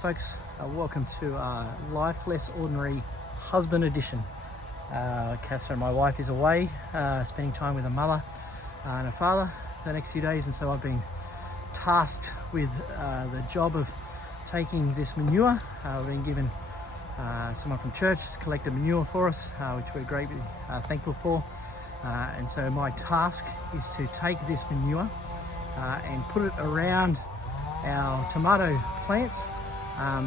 folks, welcome to Life Less Ordinary Husband Edition. Catherine, my wife, is away spending time with her mother and her father for the next few days, and so I've been tasked with the job of taking this manure. We've been given someone from church has collected manure for us, which we're greatly thankful for, and so my task is to take this manure and put it around our tomato plants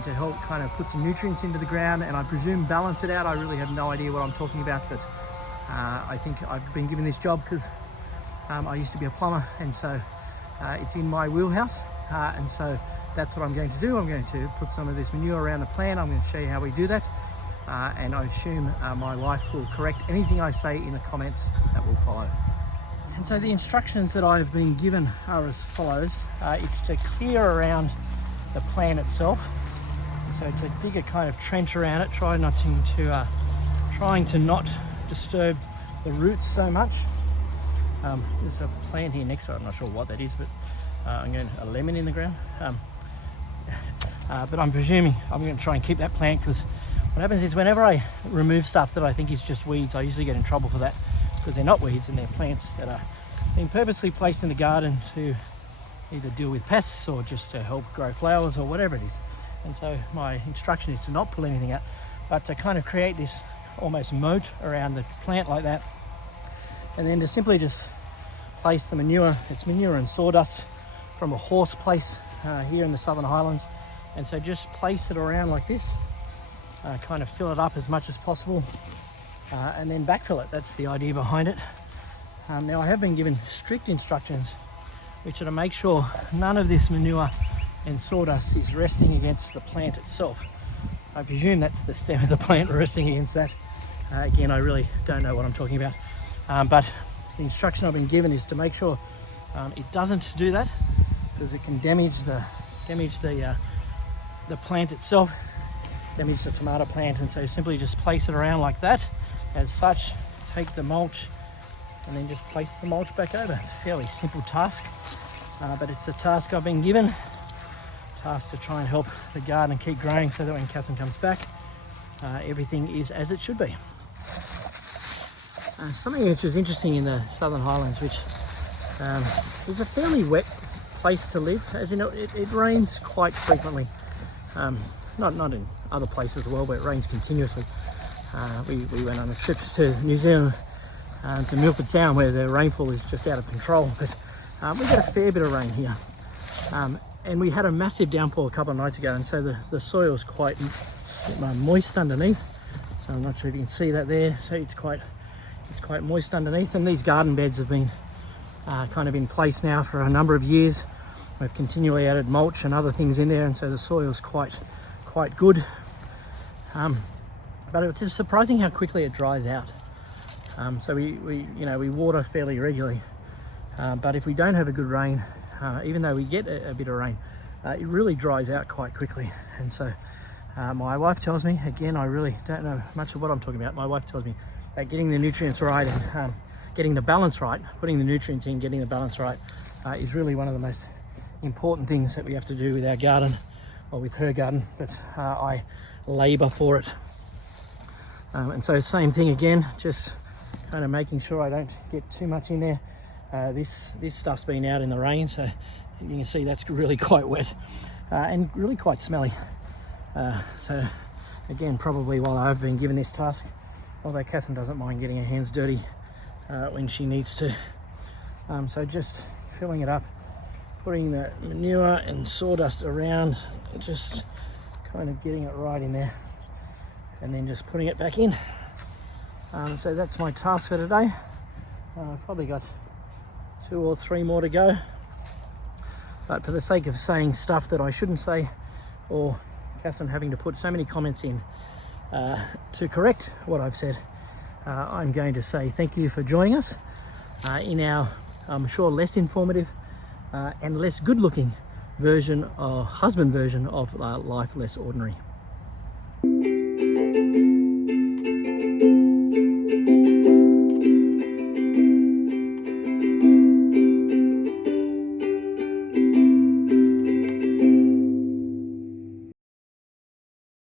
to help kind of put some nutrients into the ground, and I presume balance it out. I really have no idea what I'm talking about, but I think I've been given this job because I used to be a plumber, and so it's in my wheelhouse, and so that's what I'm going to do. I'm going to put some of this manure around the plant. I'm going to show you how we do that, and I assume my wife will correct anything I say in the comments that will follow. And so the instructions that I've been given are as follows. It's to clear around the plant itself. So to dig a kind of trench around it, trying to not disturb the roots so much. There's a plant here next to it, I'm not sure what that is, but I'm going to a lemon in the ground. But I'm presuming I'm going to try and keep that plant, because what happens is whenever I remove stuff that I think is just weeds, I usually get in trouble for that, because they're not weeds and they're plants that are being purposely placed in the garden to either deal with pests or just to help grow flowers or whatever it is. And so my instruction is to not pull anything out, but to kind of create this almost moat around the plant like that, and then to simply just place the manure. It's manure and sawdust from a horse place here in the Southern Highlands, and so just place it around like this, kind of fill it up as much as possible, and then backfill it. That's the idea behind it. Now I have been given strict instructions which are to make sure none of this manure and sawdust is resting against the plant itself. I presume that's the stem of the plant resting against that. Again, I really don't know what I'm talking about, but the instruction I've been given is to make sure it doesn't do that, because it can damage the plant itself, damage the tomato plant. And so simply just place it around like that as such, take the mulch and then just place the mulch back over. It's a fairly simple task, but it's the task I've been given, task to try and help the garden keep growing, so that when Catherine comes back, everything is as it should be. Something which is interesting in the Southern Highlands, which is a fairly wet place to live, as you know, it rains quite frequently. Not in other places as well, but it rains continuously. We went on a trip to New Zealand, to Milford Sound, where the rainfall is just out of control, but we get a fair bit of rain here. And we had a massive downpour a couple of nights ago, and so the soil is quite moist underneath. So I'm not sure if you can see that there. So it's quite moist underneath, and these garden beds have been kind of in place now for a number of years. We've continually added mulch and other things in there, and so the soil is quite good. But it's just surprising how quickly it dries out. So we water fairly regularly, but if we don't have a good rain, even though we get a bit of rain, it really dries out quite quickly. And so my wife tells me, again, I really don't know much of what I'm talking about. My wife tells me that getting the nutrients right and getting the balance right, putting the nutrients in, getting the balance right, is really one of the most important things that we have to do with our garden, or with her garden, but I labour for it. And so same thing again, just kind of making sure I don't get too much in there. This stuff's been out in the rain, so you can see that's really quite wet and really quite smelly. So again, probably while I've been given this task, although Catherine doesn't mind getting her hands dirty when she needs to. So just filling it up, putting the manure and sawdust around, just kind of getting it right in there, and then just putting it back in. So that's my task for today. I've probably got 2 or 3 more to go, but for the sake of saying stuff that I shouldn't say, or Catherine having to put so many comments in to correct what I've said, I'm going to say thank you for joining us in our, I'm sure, less informative and less good looking version, or husband version of Life Less Ordinary.